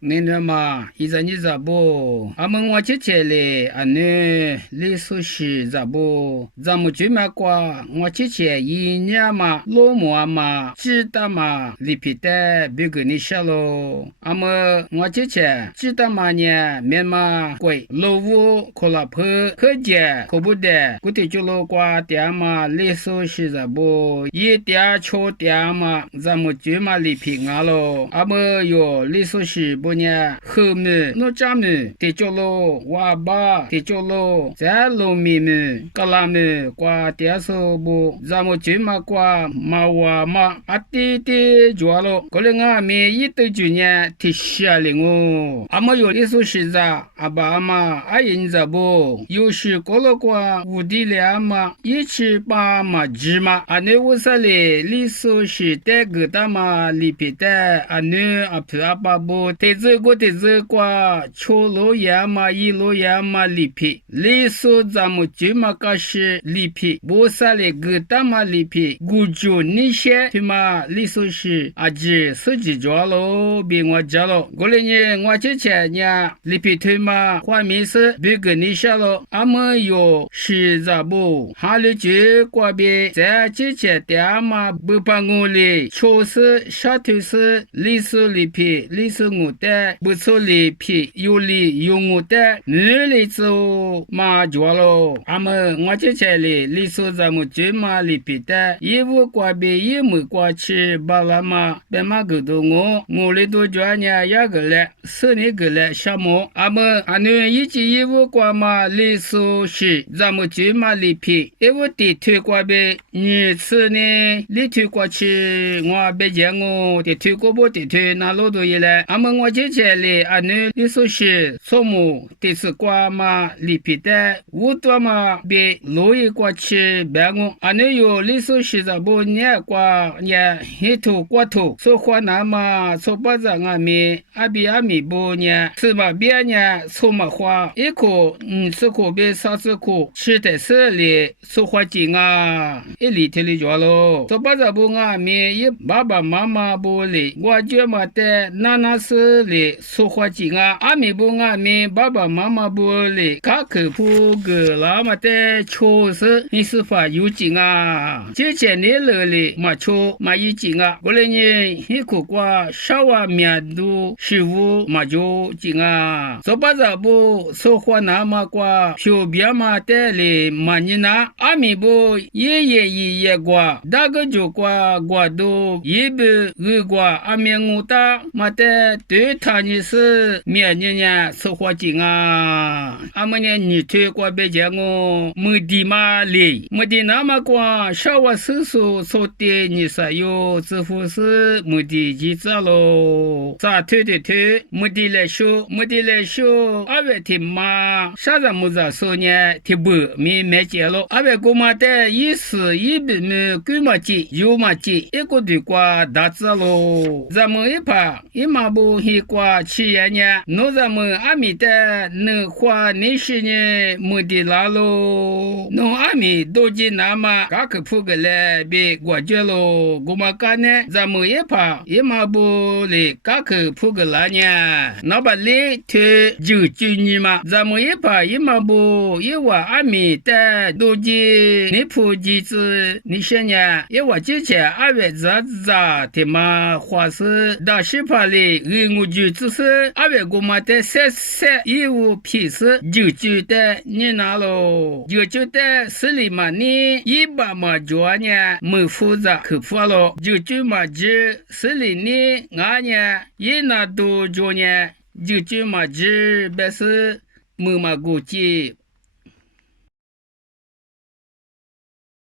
你那嘛，一直你咋不？俺们我姐姐嘞，俺女李素是咋不？咱们就买过，我姐姐一年嘛，老母嘛，记得嘛，里皮的别给你写喽。俺们我姐姐记得嘛呢，面嘛贵，老五可拉破，可姐可不得，古天就老瓜店嘛，李素是咋不？一店敲店嘛，咱们就嘛里皮俺喽。俺们有李素是不呢？后面那家们得叫喽，娃爸得叫喽，在路面们，格拉们挂电手不，咱们就嘛挂马娃嘛，阿弟弟叫喽，过来俺们一对就呢，提下来哦。俺们有李素是咋？阿爸阿妈阿姨咋不？有时过了挂屋地里嘛，一起把嘛鸡嘛，阿那屋啥嘞？李素是带个大嘛，里皮带阿女阿婆阿爸不。得这个秋罗亚嘛，一罗亚嘛里皮，里说咱们就嘛个是里皮，不啥嘞个大嘛里皮，古就那些对嘛里说是阿姐手机抓喽，别我家喽，过来呢我姐姐呢里皮对嘛，画面是别个你下喽，俺们有是咋不？哈里就过边在姐姐店嘛不办公嘞，确实下头是里说里皮，里说我的不错里皮有里有我的女里走嘛着喽，俺们我姐姐里里说咱们就嘛里皮的，衣服挂边也没挂起，巴拉嘛别嘛个多我里多着呢呀个嘞，是那个嘞什么？俺们俺女一件衣服挂嘛里说是咱们就嘛里皮，衣服地推挂边你吃呢里推挂起，我别讲我地推过不地推那老多嘢嘞，俺们我姐姐里俺女里说是父母地是挂嘛里皮的，我多嘛别路一挂起别我，俺女有里说是咋不年挂年一头挂头，说话那嘛说把子俺们阿比阿米不呢，是吧别呢说嘛话一口吃口别啥子口，吃的是里说话紧啊，一里头里着喽，说把子不俺们一爸爸妈妈不里，我觉嘛的那是里说话紧啊，阿米不俺们爸爸妈妈不里，卡口不个那么的确实你是发有劲啊，之前你了里嘛错嘛有劲啊，过来呢一口瓜稍微面都食物嘛就劲啊，说把子不说话那么瓜，小别嘛的里嘛你那，阿米不也瓜，大个就瓜都一不二瓜，阿米我大嘛的对他你是面呢说话劲啊，阿们呢你推过别讲我没地嘛里，没地那么瓜，稍微叔叔说的你是有支付是没地记着喽，咋推的推，没地来说，阿伟听嘛，啥子么子说呢？听不没接了，阿伟哥嘛的一时一笔me鬼嘛接，有嘛接，一个对瓜打字喽，咱们一拍一马不一瓜起呀呢，那咱们阿米的能花那些呢没得啦喽，那阿米都进那嘛，嘎克铺个来别过节喽，我嘛干呢，咱们一拍一马不哩嘎克铺个啦呢，那把哩推就你嘛，咱们一拍一马不一瓦阿米的都进你铺机子，你想呢？一瓦之前阿伟咋的嘛话是大西帕哩，我就只是阿伟姑妈的三义务批示就的你拿喽，就的是里嘛你一把嘛做呢没负责可服了，就嘛就是里你俺呢一拿都做呢就嘛别是没嘛过去。